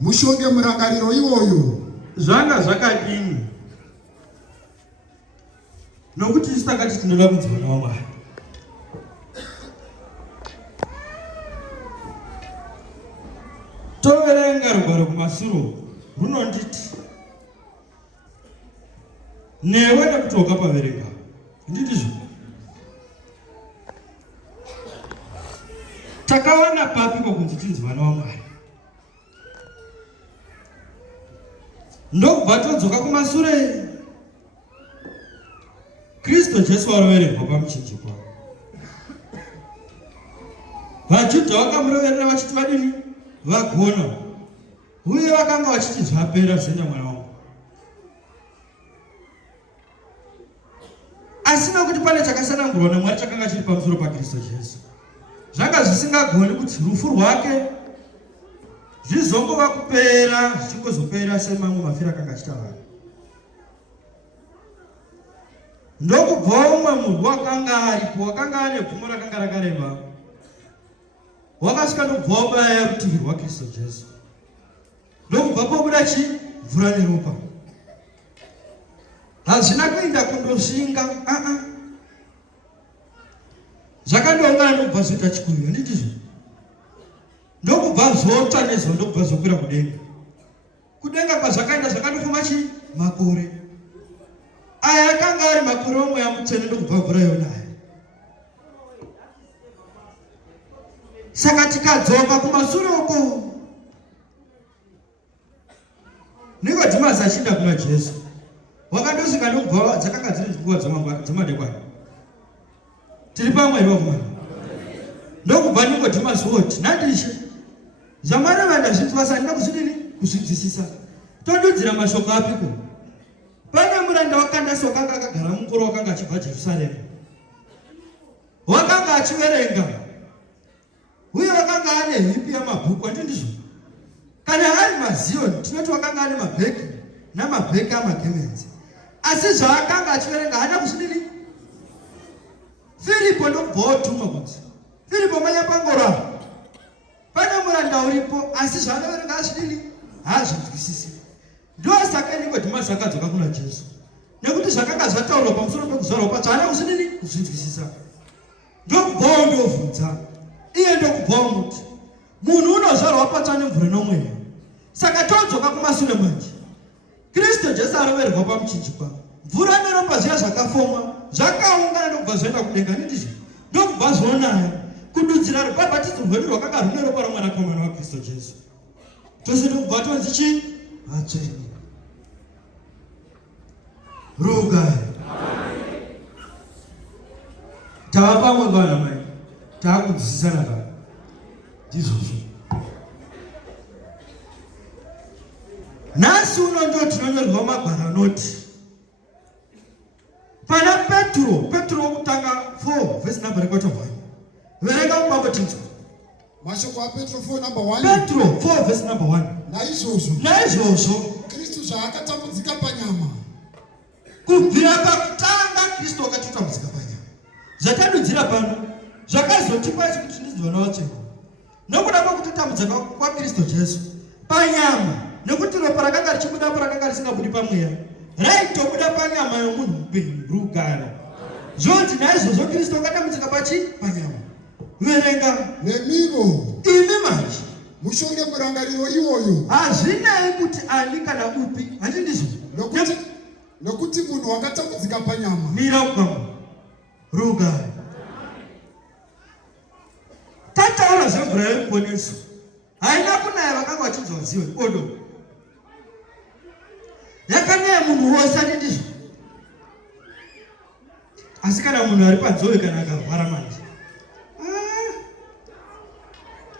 mushonge murangariro iwoyo. Zvanga zvakadini nokuti isu takati tinoda kunzi vana vaMwari. Toverenga rugwaro kumasuro runonditi newe nekuti wakapaverenga nditizvo takawana papi pakunzi tinzi vana vaMwari. Ndokubva todzoka kumasure Kristu Jesu warovererwa pamuchinjikwa. VaJudha vakamuroverera vachiti vadini? Vagona. Uye vakanga vachiti zvapera zvenda mwana wangu. Asi nokuti pane chakasanangurwa naMwari chakanga chiri pamusoro paKristu Jesu. Zvanga zvisingagoni kuti rufu rwake zvizongova kupera zvichingozopera semamwe mafiro akanga achita vanhu. Ndokubva umwe murwi wakanga aripo wakanga ane bvumo rakanga rakareba wakasvika ndokubva wabaya rutivi rwaKristu Jesu. Ndokubva pobuda chi? Mvura neropa. Hazvina kuenda kundosvinga, zvakandongana ndokubva zvoita chikuyiwa nditizvo. Ndokubva zvotsva nezuva ndokubva zokwira kudenga. Kudenga kwazvakaenda zvakandofamba chi? Makore. Aya akanga ari makore omweya mutsvene ndokubva mvura yonaya. Saka tikadzoka kumashure uko Nikodhimasi achinda kuna Jesu wakandosvika ndokubva dzakanga dziri nguva dzemadekwana. Tiri pamwe vakomana. Ndokubva Nikodhimasi woti nandishe zvamareva zvinhu vasandida kuzvidini kuzvinzwisisa. Todudzira mashoko apiko. Pane muranda wakandasi wakanga akagara mungoro wakanga achibva Jerusarema. Wakanga achiverenga. Uye wakanga ane hipi yamabhuku andindizvo. Kana ari maZioni tinoti wakanga ane mabheki namabheki amagemenzi. Asi zvaakanga achiverenga hana kuzvidini. Filipo ndokubva otuma kuti Filipo manya pangoro. Pane muranda uripo asi zvaanoverenga azvidini hazvinzwisisi. Ndosaka Nikodhimasi akadzoka kuna Jesu. Nekuti zvakanga zvataurwa pamusoro pekuzvarwa pacho haana kuzvidini kuzvinzwisisa. Ndokubva ndobvunza. Iye ndokubva muti munhu unozvarwa pacho nemvura nomweya. Saka todzoka kumashure manje. Kristu Jesu arovererwa pamuchinjikwa. Mvura neropa zviya zvakafoma zvakaungana ndokubva zvoenda kudenga ndizvo. Ndokubva zvonaya kududzira rubhabhatidzo rwedu rwakanga rune ropa romwanakomana waKristu Jesu. Tose ndokubva tonzi chi? Vatsvene. Rugai. Tava pamwe vana mai. Takudzidzisana pa. Ndizvozvo. Nhasi uno ndo tinonyorwa magwaro anoti pana Petro wokutanga 4 verse number 1. Verenga mubambo tinzwa. Mashoko aPetro 4 number 1. Petro 4 verse number 1. Naizvozvo Kristu zvaakatambudzika panyama. Kubvira pakutanga Kristu akatambudzika panyama. Zvatadudzira pano zvakazotipa kuti ndizvona watsveko. Nokuda kwokutambudzika kwaKristu Jesu panyama nekuti ropa rakanga richibuda parakanga risingabudi pamweya raitobuda panyama yomunhu mupenyu rugare. Zvonzi naizvozvo Kristu akatambudzika panyama. Verenga nemivo imi manje mushonge murangariro iwoyo. Hazvinei kuti ani kana upi handindizvo. Nokuti munhu wakatambudzika panyama. Mira ukama rugare. Tataura zvemvura yeruponeso haina kunaya vakanga vachinzi vazive odo. Yakanaya munhu wose handindizvo. Asi kana munhu ari panzove kana akarwara manje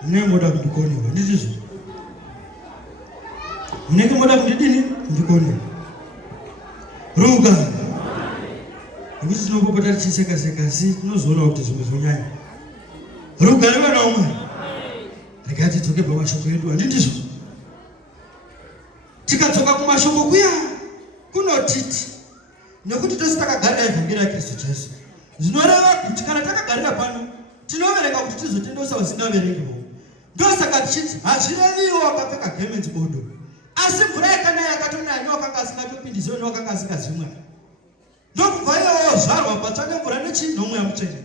munenge moda kundikonewa ndizvo. Munenge moda kundidini kundikonewa. Rugare. Nekuti tinopopota tichiseka-seka asi tinozoona kuti zvimwe zvonyanya. Rugare vana vaMwari. Regai tidzoke pamashoko edu handindizvo. Tikadzoka kumashoko kuya kunotiti nekuti tose takagarira evhangeri raKristu Jesu. Zvinoreva kuti kana takagarira pano tinoverenga kuti tizotendeutsa vasingaverengiwo. Ndosaka tichiti hazvireviwo wakapfeka gemenzi bodo. Asi mvura yakanaya yakatona nyoka kasingatopindi zo nyoka kasingazimwa. Ndokubva iyewo zvarwa patsvane mvura nechinomwe yamutsvene.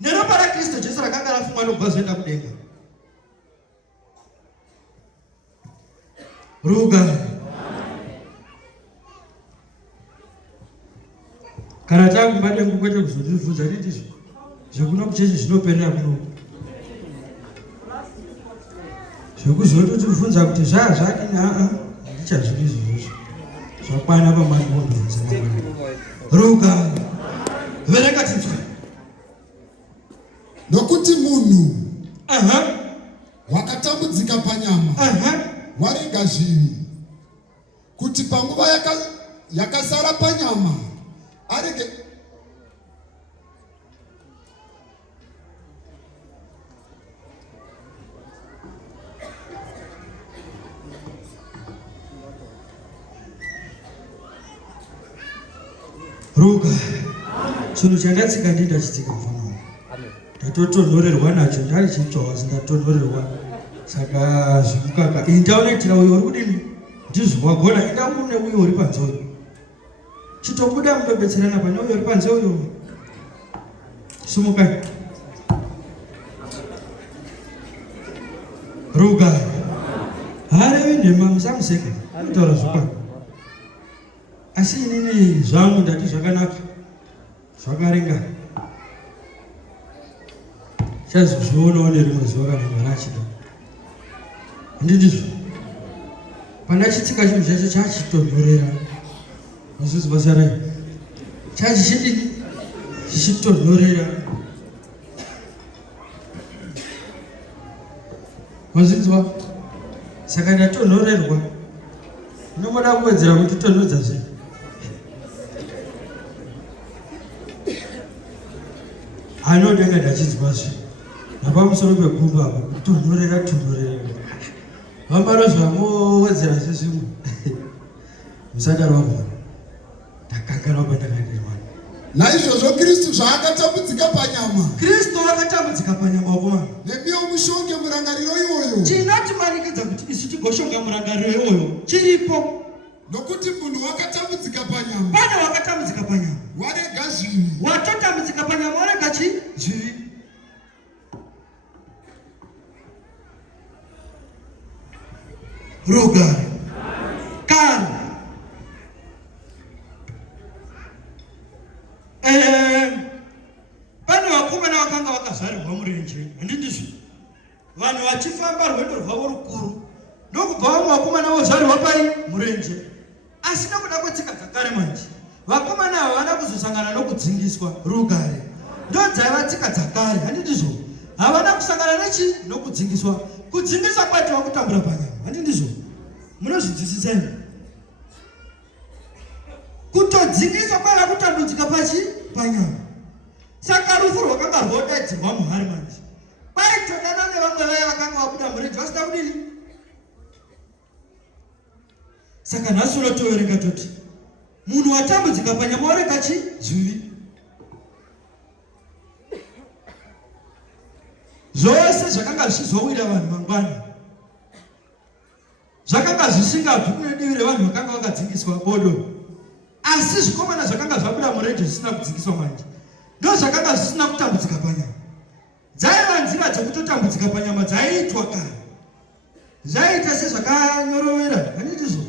Neropa raKristu Jesu rakanga rafumwa ndobva zoenda kudenga. Ruga. Kana tangu bade ngukwete kuzondivhunza ndizvo. Zvekuno kuchechi zvinoperera kuno. Zvekuzototibvunza kuti zvakini ndichazviri izvozvo. Zvakwana pamanondo. Ruga. Verenga tinzwa. Nokuti munhu wakatambudzika panyama warega zvivi kuti panguva yakasara panyama arege Ruga. Chinhu chandatsika ndindachitika mfano. Ndatotonhorerwa nacho ndari chitsvawa sindatonhorerwa. Saka zvimukaka indaonetera uyo uri kudini ndizvo wagona enda une uyo uri panze uyo. Chitobuda mundobetserana pane uyo uri panze uyo. Sumukai. Ruga. Harevi nhema musamuseka. Anotaura zvokwana. Asi inini zvangu ndati zvakanaka. Zvakaringana. Chazozvionawo nerimwe zuva kana mwana achida. Ndizvo. Pandachitika chinhu chacho chachitonhorera. Muzuzi basa rayo. Chachichidini? Chichitonhorera. Muzinzwa? Saka ndatonhorerwa. Unomoda kuwedzera kuti tonhodza zvii. Anodenga ndachizwa zvii. Napamusoro pegumba apo kutonhorera. Vambarozva mowedzera zvizvimwe. Musadaro wabva. Ndakanganwa pandakandirwa. Naizvozvo Kristu zvaakatambudzika panyama. Kristu akatambudzika panyama wakomana. Nemiwo mushonge murangariro iwoyo. Chinotimanikidza kuti isu tigoshonga murangariro iwoyo chiripo. Nokuti munhu wakatambudzika panyama. Pane wakatambudzika panyama. Warega zvivi. Watotambudzika panyama warega zvivi. Ruga. Kana. Pane vakomana vakanga vakazarirwa murenje. Handizvo. Vanhu vachifamba rwendo rwavo rukuru. Ndokubva vamwe vakomana vozarirwa pai murenje. Asi nokuda kwetsika dzakare manje. Vakomana ava vana kuzosangana nokudzingiswa rugare. Ndodzaiva tsika dzakare. Handizvo. Havana kusangana nechi nokudzingiswa. Kudzingiswa kwaitwa kutambura panyama. Handizvo. Munozvinzwisisa here? Kutodzingiswa kwaiva kutambudzika panyama. Saka rufu rwakanga rwodaidzirwa muHari manje. Kwaitodana nevamwe vaya vakanga vabuda murenje vasina kudini. Saka nhasi unotoverenga toti munhu watambudzika panyama warega zvivi. Zvose zvakanga zvichizowira vanhu mangwana. Zvakanga zvisingabvi kune divi revanhu vakanga vakadzingiswa bodo. Asi zvikomana zvakanga zvabuda murenje zvisina kudzingiswa manje. Ndo zvakanga zvisina kutambudzika panyama. Dzaiva nzira dzekutotambudzika panyama dzaiitwa kare. Zvaita sezvakanyorovera. Handizvo.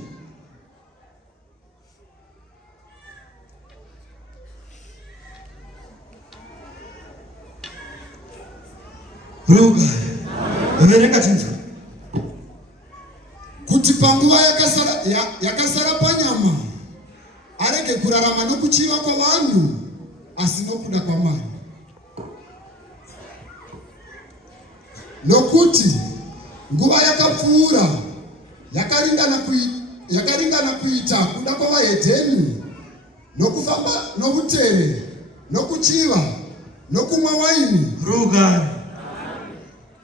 Ruga. Verenga tinzwa. Kuti panguva yakasara panyama arege kurarama nokuchiva kwavanhu asi nokuda kwaMwari. Nokuti nguva yakapfuura yakaringana kuita kuda kwavahedheni nokufamba nokutere nokuchiva nokumwa waini. Ruga.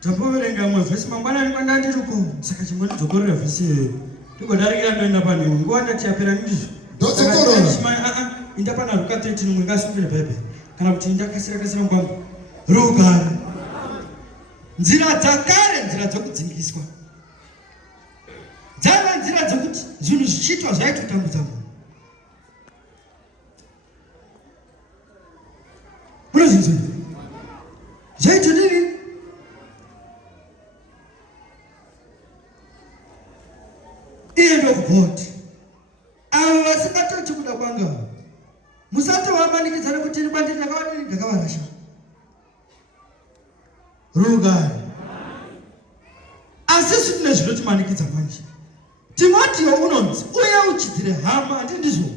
Tamboverenga mwe vhesi mangwanani kwandandiriko. Saka chimbonidzokorera vhesi iyoyo. Ndigodarikira ndoenda panhema. Nguva ndati yapera ndizvo. Ndodzokorora. Inda pana Luka 13 umwe ngasumbire Bhaibheri. Kana kuti indakasira ngwangu. Ruga. Nzira dzakare, nzira dzokudzingiswa. dzava nzira dzekuti zvinhu zvichiitwa zvaitotambudza munhu. Munozvinzwa zvaitodini? Iye ndokubhoti avo vasingatoti kuda kwanga musatovamanikidzana kuti kwandiri ndakavanini ndakavarasha rugare. Asi zvine zvinotimanikidza manje. Timotiyo unonzi uye uchidzire hama, handi ndizvo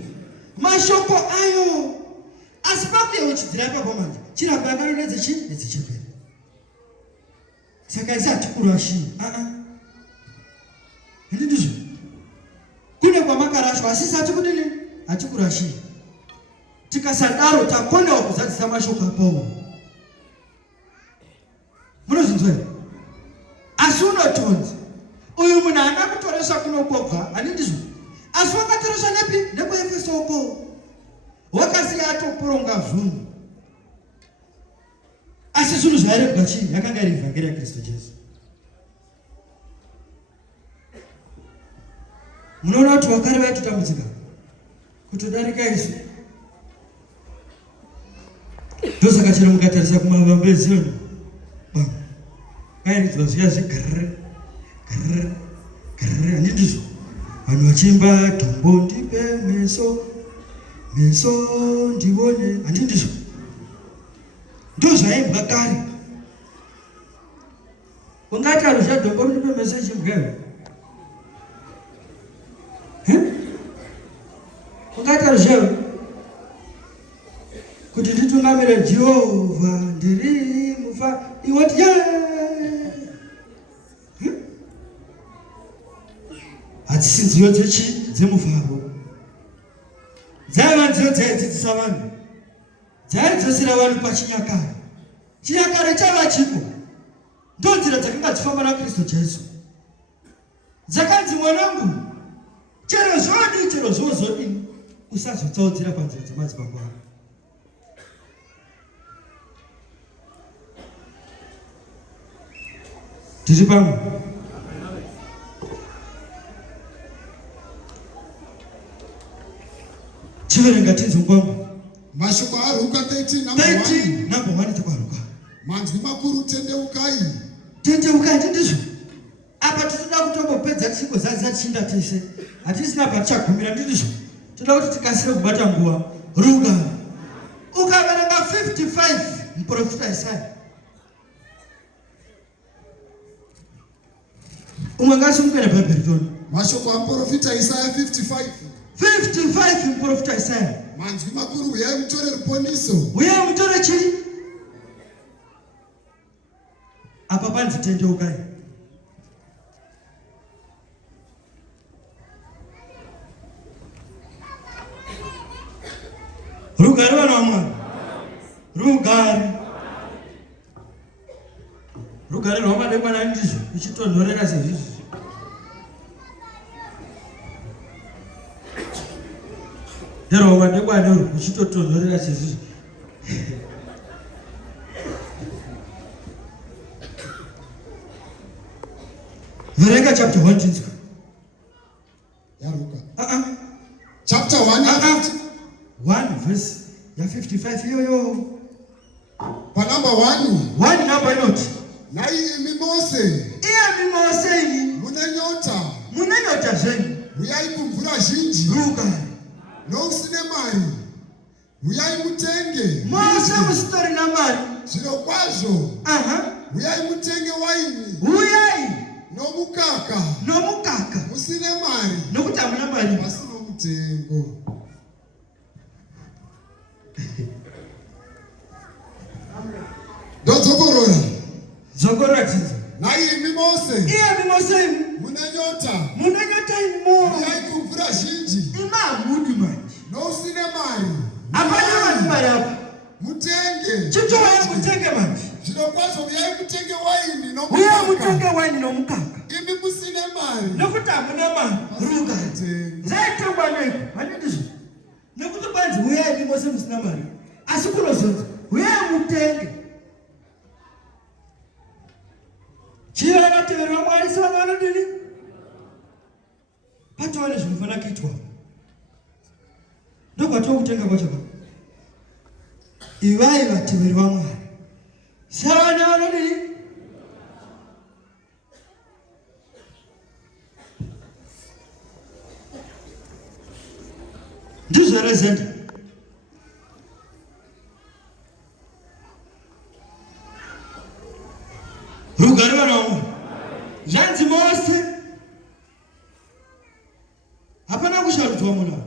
mashoko ayo. Asi pakuye uchidzira ipapo manje chiramba yakanonedze chii nedzichemberi. Saka isi hatikurashi handi ndizvo kune kwamakarashwa asi sati kudini hatikurashi. Tikasadaro takonewa kuzadzisa mashoko apawo. Munozvinzwa here? Asi unotonzi uyu munhu haana kutoreswa kunokobva, handi ndizvo, asi wakatoreswa nepi? Nekuefeso uko wakasiya atoporonga zvinhu. Asi zvinhu zvairegwa chii? Yakanga iri vhangeri yaKristu Jesu. Munoona kuti vakare vaitotambudzika kutodarika isu. Ndosaka chero mukatarisa kumavambezioni kairidzwa zviya zvegarre handi ndizvo vanhu vachiimba dhombo ndipe meso ndivone, handi ndizvo ndo zvaimbwa kare. Ungati aruzha dhombo ndipe meso ichimbwa ungati aruzha kuti nditungamire Jehovha ndiri mufa iwoti hadzisi nziyo dzemufaro. Dzaiva nziyo dzaidzidzisa vanhu, dzaidzosera vanhu pachinyakare. Chinyakare chava chipo, ndo nzira dzakanga dzifamba naKristu Jesu. Dzakanzi mwanangu, chero zvozodini usazotsaudzira panzira dzemadzibaba ako. Tiri pamwe? Chiverenga tinzwe kwangu. Mashoko aRuka 13 number 1 tikwaruka. Manzwi makuru tendeukai. Tendeukai ndizvo. Apa tinoda kutombopedza tichingozadza tichinda tese. Hatisina patichagumira ndizvo. Toda kuti tikasire kubata nguva. Ruka. Ukaverenga 55 muprofita Isaya. Umwe ngasimukene Bhaibheri toni. Mashoko aProfita Isaya 55 muprofita Isaya. Manzwi makuru uyai mutore ruponiso. Uyai mutore chii? Apa panzi tendeukai. Rugare vanhu vamwari. Rugare rwamadekwana ndizvo ichitonhorera sezvizvi. Ndero madekwana ichitotonhorera sezvizvi. Verenga chapter 1 tinzwa. Yaruka. Chapter 1 1 verse ya 55 iyoyo. Pa number 1 number inoti. Nai imi Mose. Imi Mose ini. Munanyota zvenyu. Uyai kumvura zhinji. Ruka. Nousine mari. Uyai mutenge. Mose musitori na mari. Zvino kwazvo. Uyai mutenge waini. Uyai. Nomukaka. Musine mari. Nokuti hamuna mari. Pasino mutengo. Dzokorora. Zokorora tinzwa. Nai imi Mose. Imi Mose ini. Munanyota ini mo. Uyai kumvura zhinji. Imamudi manje. Nousine mari. Apana vanhu mari apa. Mutenge. Chitoya mutenge manje. Zvino kwazvo uyai mutenge waini nomukaka. Uyai mutenge waini nomukaka. Imi musine mari. Nokuti hamuna mari. Ruka. Zvaitongwa neko. Handi ndizvo. Nokuti kwanzi uyai imi Mose musina mari. Asi kunozonzi uyai mutenge. Chiva vateveri vaMwari sevanhu vanodini? patova nezvinofana kuitwa. Ndokwatokutenga kwacho pa. Ivai vateveri vaMwari. Savana vanodini? Ndizvo rezenda. Rugare vana vaMwari. Zvanzi Mose. Hapana kusharudzwa munhu.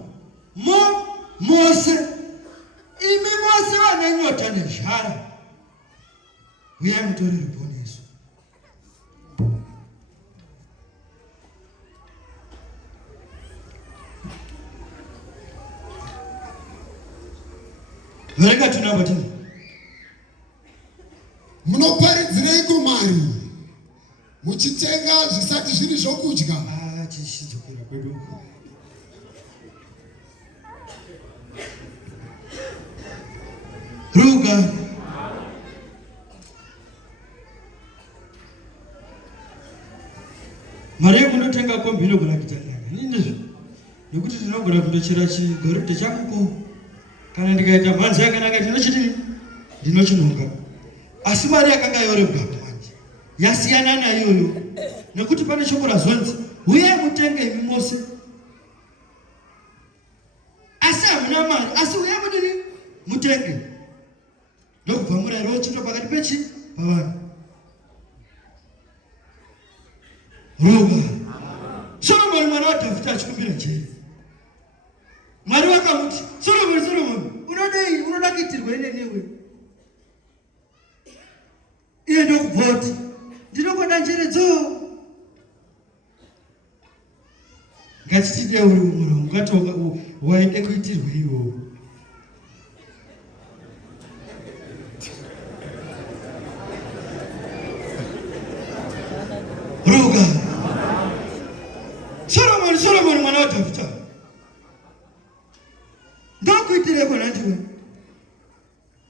Mose. Imi Mose vane nyota nezhara. Uyai mutore ruponeso. Verenga tunamba tini. Munoparidzireiko mari muchitenga zvisati zviri zvokudya? Chichidzokera kwedu. Ruga. Mari yekunotenga kombi inogona kuita ndizvo. Nekuti ndinogona kundochera chigorodhe changu kana ndikaita mhanza yakanaka ndinochinonga. Asi mari yakanga yorebwa manje yasiyana nayoyo, nekuti pane shoko razonzi uyai mutenge imi Mose. Asi hamuna mari, asi uyai mudini mutenge. Ndokubva murayiro wechito pakati pechi pavanhu. Ruga. Solomoni mwana waDhavhidhi achikumbira jeri. Mwari vakamuti, Solomoni, unodei, unoda kuitirwa newe. Iye ndokubvoti, ndinokonda njere. Ngatitide uri umwe ungatoka waide kuitirwa iwo. Ruga. Solomoni mwana waDhavhidhi. Ndokuitireko nandiwe.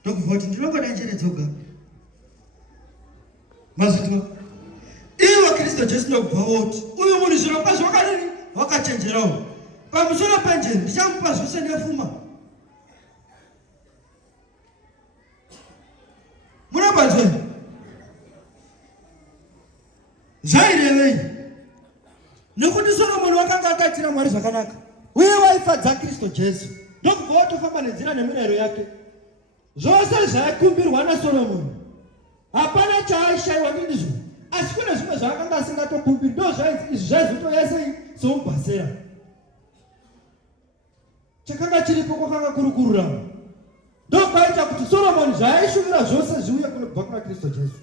Ndokubvoti ndinokonda njere dzoga. Mazvitwa. Iwe Kristo Jesu ndokubva woti uyu munhu zviro kwazvo wakadini wakachenjerawo. Pamusoro penjeri ndichamupa zvose nepfuma. Munobanzwa? Zvairevei? Nekuti Solomoni wakanga akaitira Mwari zvakanaka. Uye waifadza Kristo Jesu. Ndokubva watofamba nenzira nemirayiro yake. Zvose zvaikumbirwa naSolomoni. Hapana chaaishayiwa ndizvo. Asi kune zvimwe zvaakanga asingatokumbiri. Ndo zvainzi izvi zvaizotoya sei somubhasera. Chakanga chiripo kwakanga kuri kururama. Ndokwaita kuti Solomoni zvaaishumira zvose zviuye kubva kuna Kristo Jesu.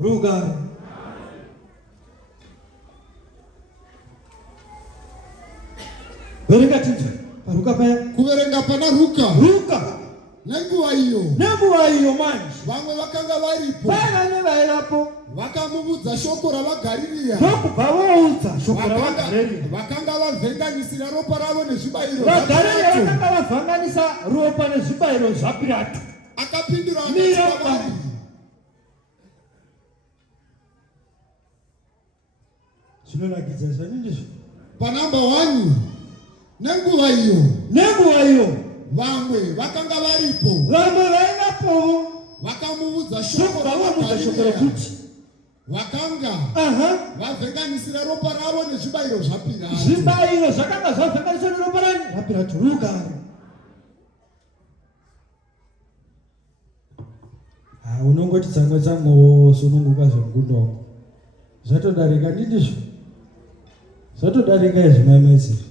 Ruga. Verenga tinzo. Paruka paya. Kuverenga pana Ruka. Nenguva iyo manje vamwe vakanga varipo. Vane vairapo. Vakamubudza shoko ravagariria. Ndokubva voudza shoko ravagariria. Vakanga vavhenganisira ropa ravo nezvibayiro. Vagariria vakanga vavhenganisa ropa nezvibayiro zvaPirato. Akapindura akati kwavari. Zvinonakidza zvani ndizvo. Panamba 1. Nenguva iyo vamwe vakanga varipo. Vamwe vaivapo. Vakamubudza shoko rokuti vakanga vavhenganisira ropa ravo nezvibayiro zvaPirato. Zvibayiro zvakanga zvavhenganiswa neropa raPirato. Ruga. Unongoti tsamwe sununguka zvemukunda wako. Zvatodarika ndizvo. Zvatodarika izvimamezi.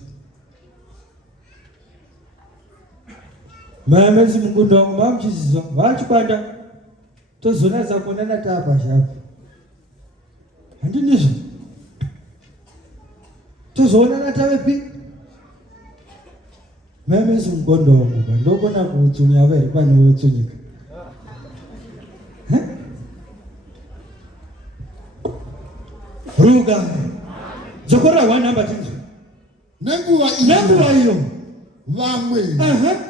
Maamezi mukunda wangu mamuchizizwa vachibanda tozonatsa kuonana taapashapo. Handindizvo. Tozoonana tavepi. Maamezi mukunda wangu ndokona kutsunya vari pane wotsunyika. Ruga. Zokora 1 namba tinzo. Nenguva iyo vamwe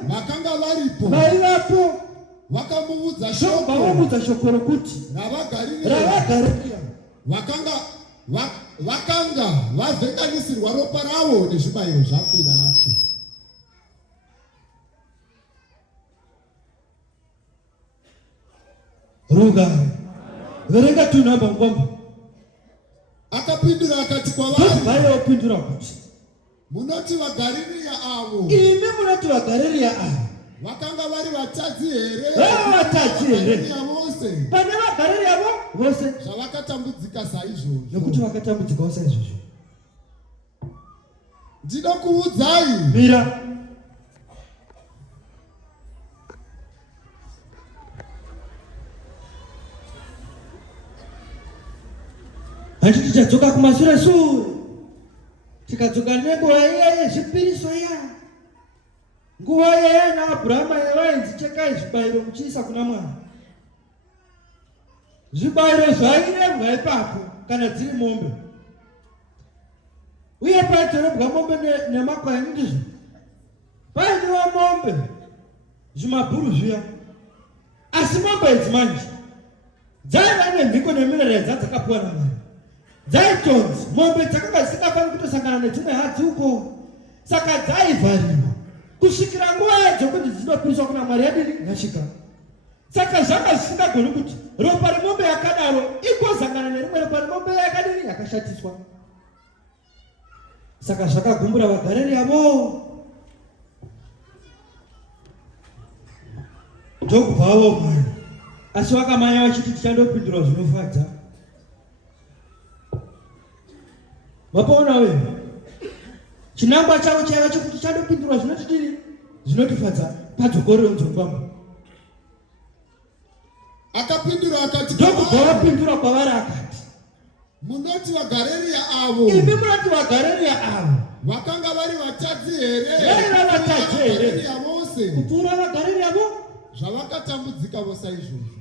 vakanga varipo vakamubudza shoko rokuti ravagariria vakanga vakanga vavhenganisirwa ropa ravo nezvibayiro zvaPirato. Rugare verenga tunamba ngombe. Akapindura akati kwavari, vayopindura kuti munoti vaGarirea avo. Imi munoti vaGarirea avo vakanga vari vatadzi here? Vatadzi here vose pane vaGarirea vose zvavakatambudzika saizvozvo. nokuti vakatambudzikawo saizvozvo. Ndinokuudzai, mira, handiti tichadzoka kumashure shure, tikadzoka nenguva iya yezvipiriso iya, nguva iya naAbhurahama yavainzi chekai zvibayiro muchiisa kuna Mwari. Zvibayiro zvairevwa ipapo kana dziri mombe, uye paitorobwa mombe nemakwai ndizvo. Painiwa mombe zvimabhuru zviya, asi mombe idzi manje dzaiva nemhiko nemirayiro dzakapuwa naMwari. Dzaitonzi mombe dzakanga dzisingafani kutosangana nedzimwe hadzi uko, saka dzaivhariwa kusvikira nguva yadzo kuti dzinopiswa kuna Mwari yasvika. Saka zvanga zvisingagoni kuti ropa remombe yakadaro igozangana nerimwe ropa remombe yakashatiswa. Saka zvakagumbura vaGarirea vo ndokubvawo Mwari, asi vakamanya vachiti tichandopindura zvinofadza. Wapaona wewe chinangwa chavo chaiva chokuti chandopindura zvinotidini, zvinotifadza padzokore nzongwamo. Akapindura akati, ndokubvawapindura kwavari akati, munoti vaGarirea avo. Imi munoti vaGarirea avo vakanga vari vatadzi here? Vaiva vatadzi here vose kupfuura vaGarirea vo zvavakatambudzika vose izvozvo.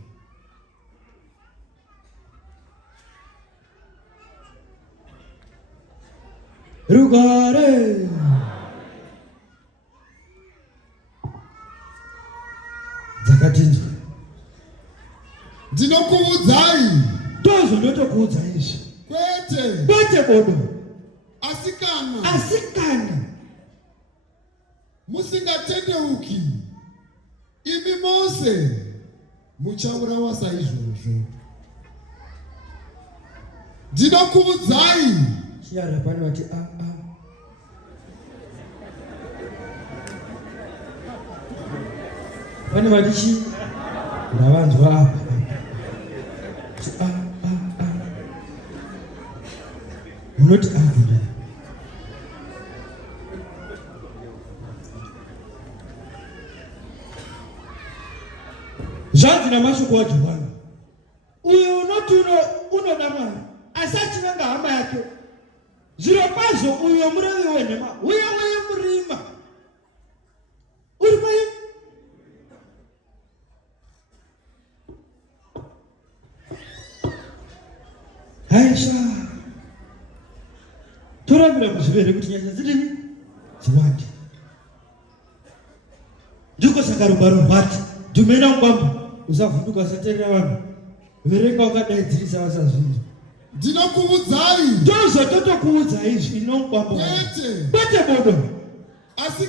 Rugare dzakatinzwa. Ndinokuudzai, ndozvondotokuudzai izvi, kwete bodo, asi kana musingatendeuki, imi mose muchaurawa saizvozvo. Ndinokuudzai. Chiara pane vati pane vati chi ndavanzwa apa munoti abuda. Zvanzi namashoko waJohana, uyo unoti unoda Mwari asi achinanga hama yake, zviro kwazvo uyo murevi wenhema, uyo murima uri mai. Haisha torambira muzvivere kuti nyasha dzidini dziwande. Ndiko saka rubaro rwati dhumena mungwambo usavhunduka usateerera vanhu, verenga wakadaidzirisa vasazvinzwa. Ndinokuudzai, ndozvototokuudzai izvi inongwambo kwete bodo, asi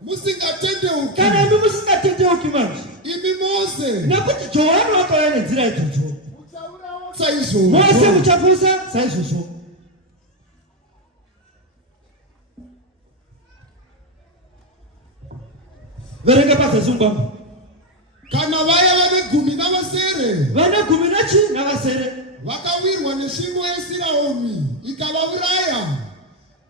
musingatendeuki, kana imi musingatendeuki manje, imi mose, nekuti Johani wakauya nenzira idzodzo, saizvozvo mose muchapusa saizvozvo. Verenga pazasi mungwambo. Kana vaya vane 10 vane 10 vakawirwa nesvingo yeSiraomi ikavauraya,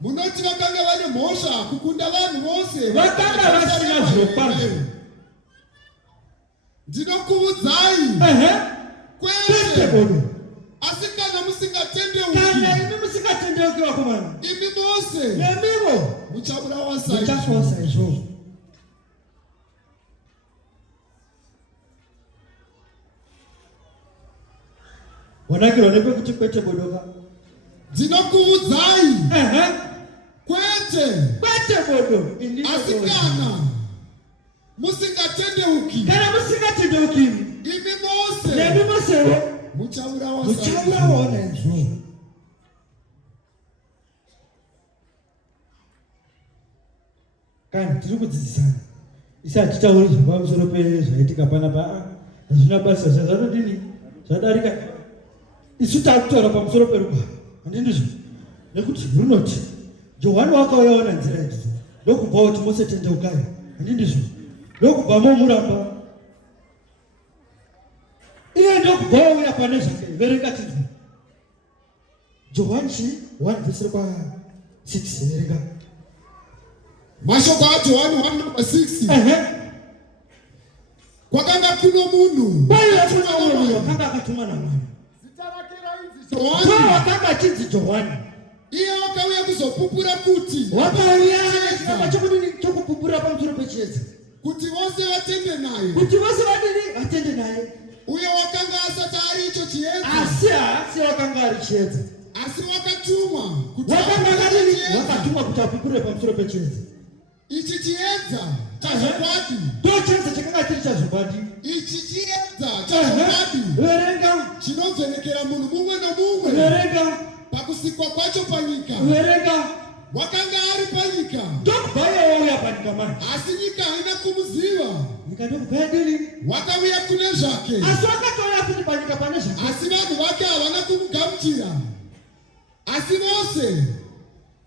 munoti vakanga vane mhosva kukunda vanhu vose vakanga vasina zvirokwazvo. Ndinokuudzai, kwete bodo, asi kana musingatendeuki, kana imi musingatendeuki vakomana, imi mose nemivo muchaurawa saizvozvo. Wanakirwa nepekuti kwete bodoka. Ndinokuudzai, kwete bodo, asi kana musingatendeuki, imi mose nemi mosewo muchauraona izvozvo. Kana tiri kudzidzisana isati tauri zvepamusoro pezvaitika panapa, hazvina basa zvazvanodini zvadarika. Isu takutaura pamusoro perugwaro, handindizvo, nekuti runoti Johani wakauyawo nenzira idzodzo, ndokubva kuti mose tendeukai, handindizvo, ndokubva momuramba iye, ndokubva wauya pane zvake. Verenga tinzwa Johani 1:6, verenga mashoko aJohani 1:6. Kwakanga kuno munhu wakanga akatumwa naMwari, zita rake rainzi Johani. Wakanga achinzi Johani. Iye wakauya kuzopupura kuti, wakauya chiramba chokupupura pamusoro pechiedza, kuti vose vatende naye, kuti vose vatende naye. Uyo wakanga asati ari icho chiedza, asi wakanga ari chiedza, asi wakatumwa kuti apupure pamusoro pechiedza. Ichi chiedza chazokwadi, chiedza chakanga chiri chazokwadi. Ichi chiedza chazokwadi, verenga, chinovhenekera munhu mumwe nomumwe, verenga, pakusikwa kwacho panyika. Verenga, wakanga ari panyika, ndokubva wauya panyika manje, asi nyika haina kumuziva. Nyika ndokubva dini, wakauya kune zvake, asi wakatouya kuti panyika pane zvake, asi vanhu vake havana kumugamuchira. Asi vose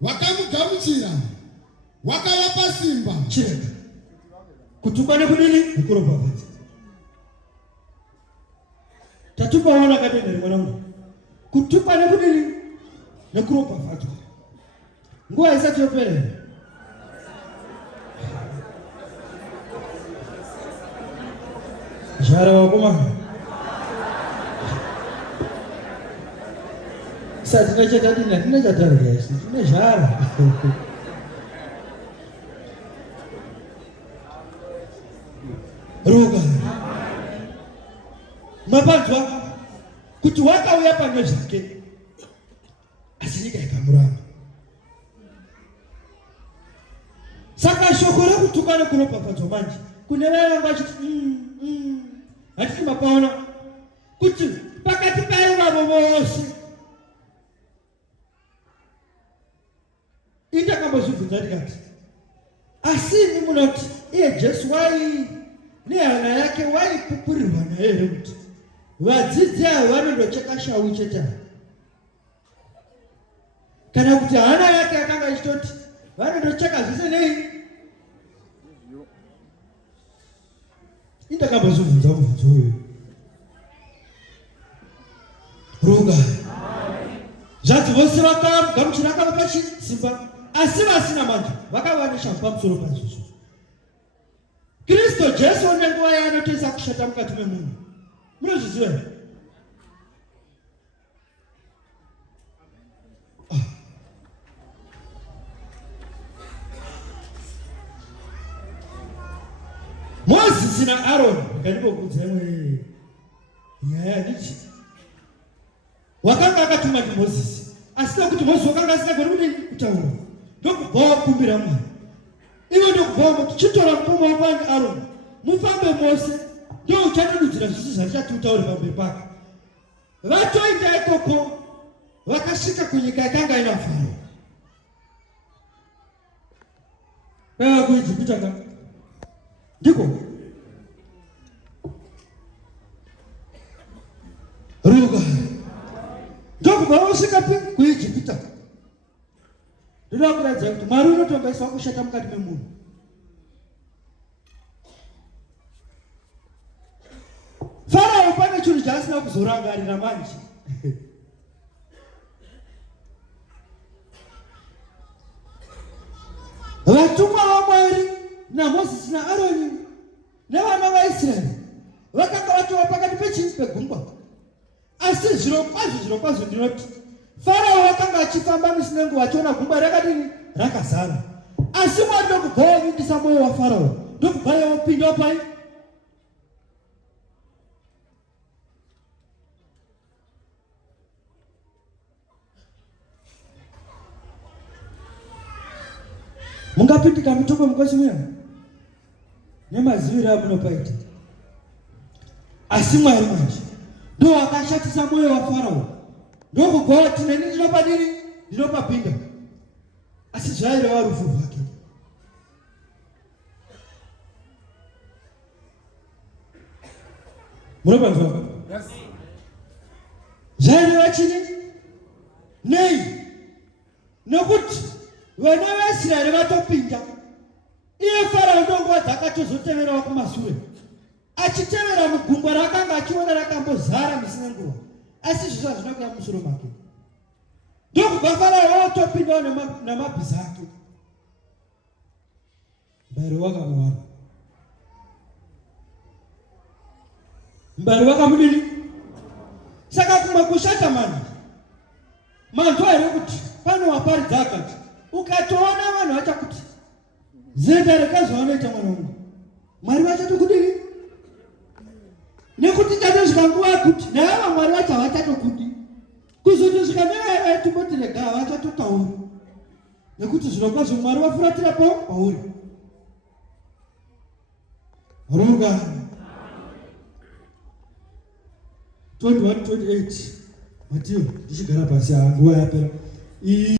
vakamugamuchira, wakavapa simba. Chireka kutukwa nekudini, nekuropafadza. Tatupaona kadendere mwanangu, kutukwa nekudini, nekuropafadzwa. Nguva isati yopera, zhara wakomana sati tinachatadini, hatina chatarya isi, tine zhara. Roga mapanzwa kuti wakauya pane zvake, asi nyika ikamuramba. Saka shoko rekutuka nekuropafadzwa manje kune vaya vachiti hatiti mapaona kuti pakati paivavo vose indakambozvibvunza ndikati, asi imi munoti iye Jesu nehana yake waipupurirwa naye here kuti vadzidzi avo vanondocheka shau chete, kana kuti hana yake akanga ichitoti vanondocheka zvese nei? Indakambozvibvunza mubvunzo uyu. Ruga zvanzi vose vakamugamuchira akavapa simba, asi vasina manje vakava neshamhu pamusoro pazvizvo. Kristu Jesu nenguva yaanotoisa kushata mukati memunhu, munozviziva here? Mozisi naAroni, ndikandibokudza imwe nyaya ndichi, wakanga akatumwa ndiMozisi, asi kuti Mozisi wakanga asingagoni kutaura, ndokubva wakumbira Mwari. Ivo ndokubva kuti chitora mupoma wapani Aroni, mufambe mose, ndouchatodudzira zvisi zvatichati utaure pamberi pake. Vatoenda ikoko, vakasvika kunyika yakanga ina Faro. Paiva kuIjipita ka ndiko ruga ndokubva vasvika kuIjipita. Ndoda kuratidza kuti Mwari unotongaiswa kushata mukati memunhu. Farao pane chinhu chaasina kuzorangarira manje. Vatumwa vaMwari naMozisi naAroni nevana vaIsraeri vakanga vatova pakati pegungwa. Asi zvirokwazvo ndinoti Farao wakanga achifamba musina nguva achiona gungwa rakadini rakazara. Asi Mwari ndokubva wavindisa mwoyo waFarao, ndokubva wopinda pai mungapindika mutombo mukosimira nemaziviro amunopaita. Asi Mwari manje ndo akashatisa moyo wa Farao. Ndokugwa tineni ndinopa dini, ndinopa pinda. Asi zvaireva rufu rwake. Munopanzwa? Yes. Zvaireva chini? Nei. Nokuti vana vaIsraeri vatopinda. Iye Farao ndonguva dzakatozoteverawo kumashure. Achitevera mugungwa rakanga achiona rakambozara misina nguva. Asi zvizvo zvinokuya musoro make. Ndokubva Farao otopindawo namabhiza ake. Mubayiro wakamwara. Mubayiro wakamudini? Saka kumwe kushata mantu here kuti pano waparidza akati ukatoona vanhu vachakuti zenda rekazvavanoita mwana wangu Mwari vachatokudini? Nekuti chatosvika nguva yekuti neava Mwari vacho havachatokudi. Kuzotosvika nevaivai timbotirega havachatotauri. Nekuti zvirokwazvo Mwari vafuratira pauri. Runga 21:28 Mateo ndichigara pasi nguva yapera.